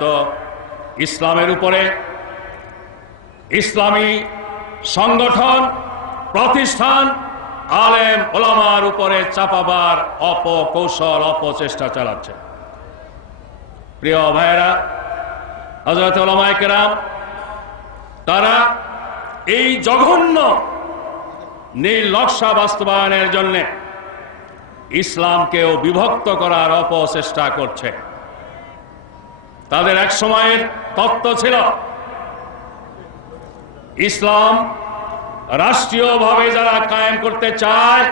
তো ইসলামের উপরে ইসলামী সংগঠন প্রতিষ্ঠান আলেম ওলামার উপরে চাপাবার অপকৌশল অপচেষ্টা চালাচ্ছে। প্রিয় ভাইয়েরা, হযরত উলামায়ে কেরাম তারা এই জঘন্য নীল নকশা বাস্তবায়নের জন্য ইসলামকেও বিভক্ত করার অপচেষ্টা করছে। তাদের এক সময়ের তত্ত্ব ছিল ইসলাম রাষ্ট্রীয়ভাবে যারা কায়েম করতে চায়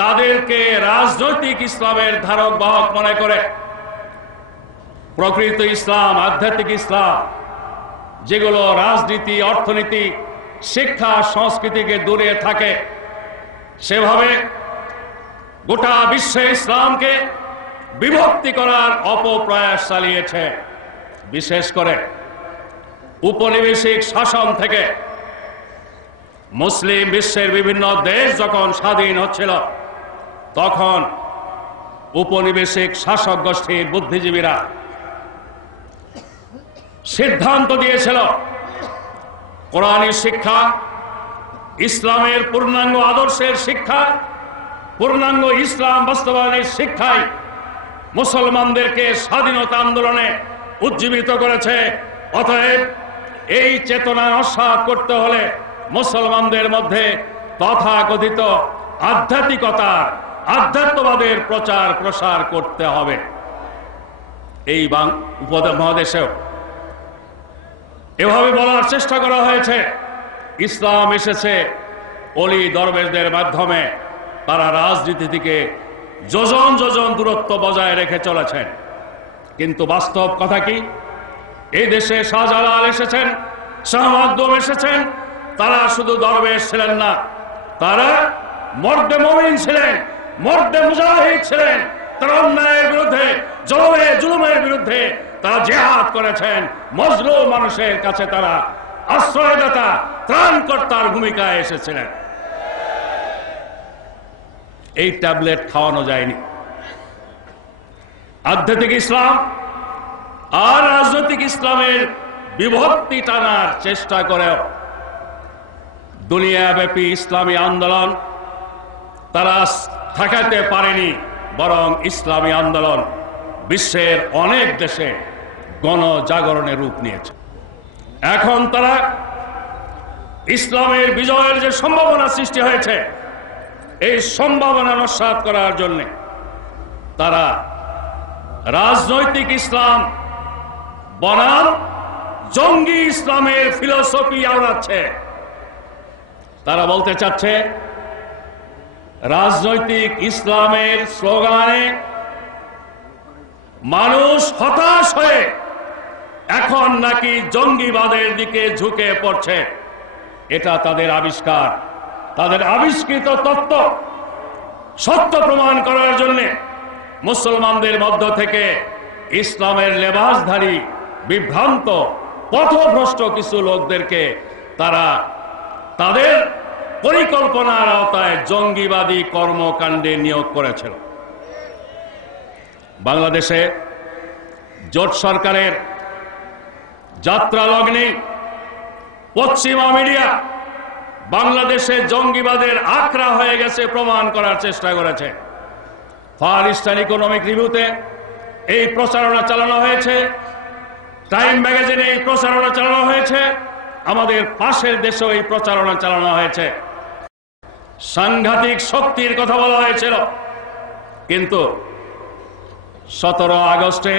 তাদেরকে রাজনৈতিক ইসলামের ধারক বাহক মনে করে প্রকৃত ইসলাম, আধ্যাত্মিক ইসলাম যেগুলো রাজনীতি, অর্থনীতি, শিক্ষা, সংস্কৃতিকে দূরে থাকে, সেভাবে গোটা বিশ্বে ইসলামকে বিভক্তি করার অপপ্রয়াস চালিয়েছে। বিশেষ করে উপনিবেশিক শাসন থেকে মুসলিম বিশ্বের বিভিন্ন দেশ যখন স্বাধীন হচ্ছিল তখন উপনিবেশিক শাসক গোষ্ঠীর বুদ্ধিজীবীরা সিদ্ধান্ত দিয়েছিল কোরআনী শিক্ষা, ইসলামের পূর্ণাঙ্গ আদর্শের শিক্ষা, পূর্ণাঙ্গ ইসলাম বাস্তবায়নের শিক্ষাই মুসলমানদেরকে স্বাধীনতা আন্দোলনে উজ্জীবিত করেছে। অতএব এই চেতনা নস্যাৎ করতে হলে মুসলমানদের মধ্যে তথাকথিত আধ্যাত্মিকতার, আধ্যাত্মবাদের প্রচার প্রসার করতে হবে। এই উপমহাদেশেও এভাবে বলার চেষ্টা করা হয়েছে ইসলাম এসেছে অলি দরবেশদের মাধ্যমে, তারা রাজনীতি থেকে যোজন যোজন দূরত্ব বজায় রেখে চলেছেন। কিন্তু বাস্তব কথা কি, এই দেশে শাহজালাল এসেছেন, শাহ মাকদুম এসেছেন, তারা শুধু দরবেশ ছিলেন না, তারা মর্দে মুমিন ছিলেন, মর্দে মুজাহিদ ছিলেন। তারা অন্যায়ের বিরুদ্ধে, জুলুমের বিরুদ্ধে তারা জিহাদ করেছেন। মজলুম মানুষের কাছে তারা আশ্রয়দাতা, ত্রাণকর্তার ভূমিকায় এসেছিলেন। এই ট্যাবলেট খাওয়ানো যায়নি। আধ্যাত্মিক ইসলাম আর রাজনৈতিক ইসলামের বিভক্তি টানার চেষ্টা করেও দুনিয়াব্যাপী ইসলামী আন্দোলন তারা ঠেকাতে পারেনি, বরং ইসলামী আন্দোলন বিশ্বের অনেক দেশে গণজাগরণের রূপ নিয়েছে। এখন তারা ইসলামের বিজয়ের যে সম্ভাবনা সৃষ্টি হয়েছে, এই সম্ভাবনা নস্যাৎ করার জন্য তারা রাজনৈতিক ইসলাম বনাম জঙ্গি ইসলামের ফিলোসফি আওড়াচ্ছে। তারা বলতে চাচ্ছে রাজনৈতিক ইসলামের স্লোগানে মানুষ হতাশ হয়ে এখন নাকি জঙ্গিবাদের দিকে ঝুঁকে পড়ছে। এটা তাদের আবিষ্কার, তাদের আবিষ্কৃত তত্ত্ব। সত্য প্রমাণ করার জন্য মুসলমানদের মধ্য থেকে ইসলামের লেবাসধারী বিভ্রান্ত পথভ্রষ্ট কিছু লোকদেরকে তারা তাদের পরিকল্পনার আওতায় জঙ্গিবাদী কর্মকাণ্ডে নিয়োগ করেছিল। বাংলাদেশে জোট সরকারের যাত্রা লগ্নে পশ্চিমা মিডিয়া বাংলাদেশে জঙ্গিবাদের আখড়া হয়ে গেছে প্রমাণ করার চেষ্টা করেছে। ফার ইস্টার্ন ইকোনমিক রিভিউতে এই প্রচারণা চালানো হয়েছে, টাইম ম্যাগাজিনে এই প্রচারণা চালানো হয়েছে, আমাদের পাশের দেশেও এই প্রচারণা চালানো হয়েছে। সাংঘাতিক শক্তির কথা বলা হয়েছিল, কিন্তু 17 আগস্টে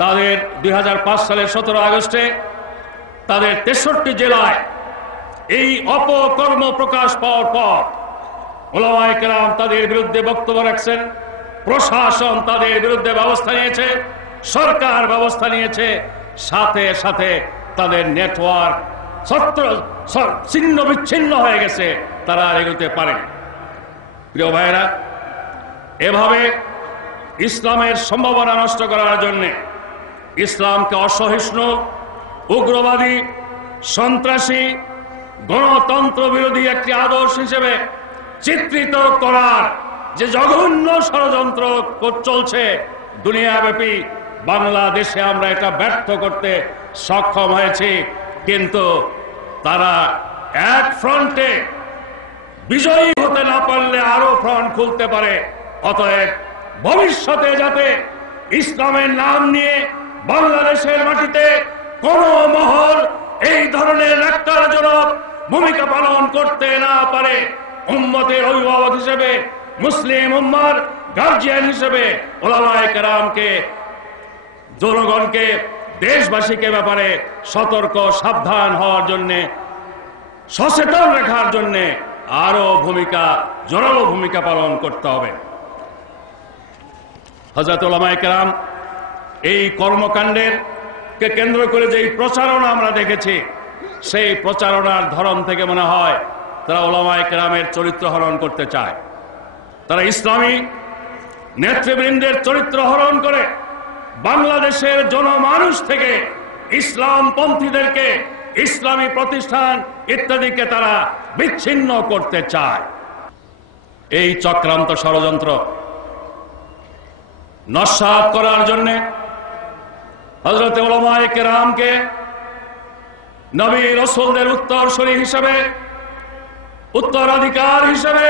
তাদের 2005 সালের 17 আগস্টে তাদের 63 জেলায় এই অপকর্ম প্রকাশ পাওয়ার পর উলামায়ে কেরাম তাদের বিরুদ্ধে বক্তব্য রাখছেন, প্রশাসন তাদের বিরুদ্ধে ব্যবস্থা নিয়েছে, সরকার ব্যবস্থা নিয়েছে, সাথে সাথে তাদের নেটওয়ার্ক ছিন্ন বিচ্ছিন্ন হয়ে গেছে, তারা আর এগোতে পারে। প্রিয় ভাইরা, এভাবে ইসলামের সম্ভাবনা নষ্ট করার জন্য ইসলামকে অসহিষ্ণু, উগ্রবাদী, সন্ত্রাসী, গণতন্ত্র বিরোধী একটি আদর্শ হিসেবে চিত্রিত করার যে জঘন্য ষড়যন্ত্র চলছে দুনিয়াব্যাপী, বাংলাদেশে আমরা এটা ব্যর্থ করতে সক্ষম হয়েছি, কিন্তু তারা এক ফ্রন্টে বিজয়ী হতে না পারলে আরো ফ্রন্ট খুলতে পারে। অতএব ভবিষ্যতে যাতে ইসলামের নাম নিয়ে বাংলাদেশের মাটিতে কোন মহল এই ধরনের ন্যাক্কারজনক ভূমিকা পালন করতে না পারে, উম্মতের অভিভাবক হিসেবে, মুসলিম উম্মার গার্জিয়ান হিসেবে উলামায়ে কেরামকে, জনগণকে, দেশবাসীকে ব্যাপারে সতর্ক সাবধান হওয়ার জন্য, সচেতন রাখার জন্য আরো জোরালো ভূমিকা পালন করতে হবে। হযরত উলামায়ে কেরাম এই কর্মকাণ্ডের কে কেন্দ্র করে যে প্রচারণা আমরা দেখেছি, সেই প্রচারণার ধরন থেকে মনে হয় তারা উলামায়ে কেরামের চরিত্র হরণ করতে চায়। তারা ইসলামী নেতৃবৃন্দের চরিত্র হরণ করে বাংলাদেশের জনমানুষ থেকে ইসলামপন্থীদেরকে, ইসলামী প্রতিষ্ঠান ইত্যাদিকে তারা বিচ্ছিন্ন করতে চায়। এই চক্রান্ত ষড়যন্ত্র নস্যাৎ করার জন্য হযরত উলামায়ে কেরামকে নবী রাসূলদের উত্তরসূরি হিসেবে, উত্তরাধিকার হিসেবে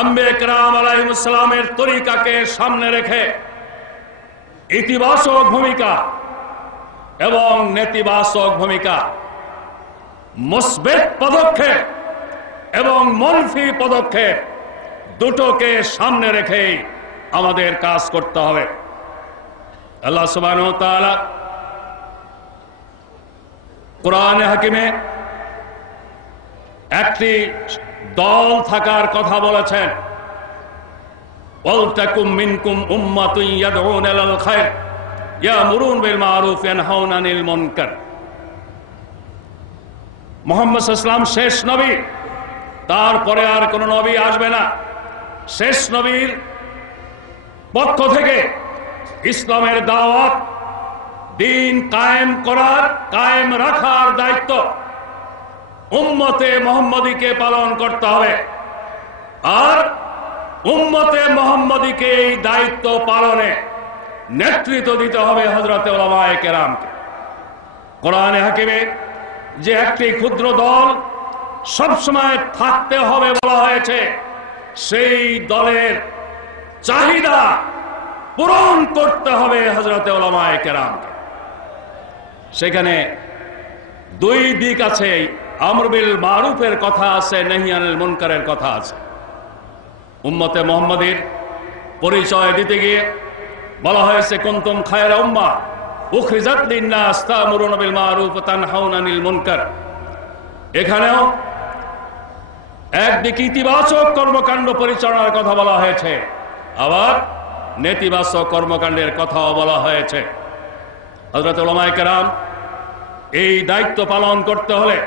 আম্বিয়া কেরাম আলাইহিস সালামের তরিকাকে সামনে রেখে ইতিবাচক ভূমিকা এবং নেতিবাচক ভূমিকা, মুসবিত পদক্ষেপ এবং মনফি পদক্ষেপ দুটোকে সামনে রেখেই আমাদের কাজ করতে হবে। আল্লাহ সুবহানাহু ওয়া তাআলা কোরআনে হাকিমে একটি দল থাকার কথা বলেছেন, ওয়ালতাকুম মিনকুম উম্মাতুন ইয়াদউনা ইলাল খায়র ইয়ামুরুন বিল মারুফ ইয়ানহাউনা আনিল মুনকার। মুহাম্মদ সাল্লাল্লাহু আলাইহি ওয়াসাল্লাম শেষ নবী, তারপরে আর কোন নবী আসবে না। শেষ নবীর পক্ষ থেকে ইসলামের দাওয়াত, দ্বীন কায়েম করার, কায়েম রাখার দায়িত্ব উম্মতে মুহাম্মদীকে পালন করতে হবে। আর উম্মতে মুহাম্মদীকে এই দায়িত্ব পালনে নেতৃত্ব দিতে হবে হযরতে উলামায়ে কেরামকে। কোরআনে হাকিমে যে একটি ক্ষুদ্র দল সবসময় থাকতে হবে বলা হয়েছে, সেই দলের চাহিদা পূরণ করতে হবে হযরতে উলামায়ে কেরামকে। সেখানে দুই দিক আছে, আমর বিল মারুফের কথা আছে, নাহি আনিল মুনকারের কথা আছে। উম্মতে মুহাম্মদীর পরিচয় দিতে গিয়ে বলা হয়েছে কুনতুম খায়রা উম্মাহ উখরিজাত লিন-নাস তা'মুরুনা বিল মারুফ ওয়া তানহাউনা আনিল মুনকার। এখানেও একদিকে ইতিবাচক কর্মকাণ্ড পরিচালনার কথা বলা হয়েছে, আবার নেতিবাচক কর্মকাণ্ডের কথাও বলা হয়েছে। হযরত উলামায়ে কেরাম এই দায়িত্ব পালন করতে হলে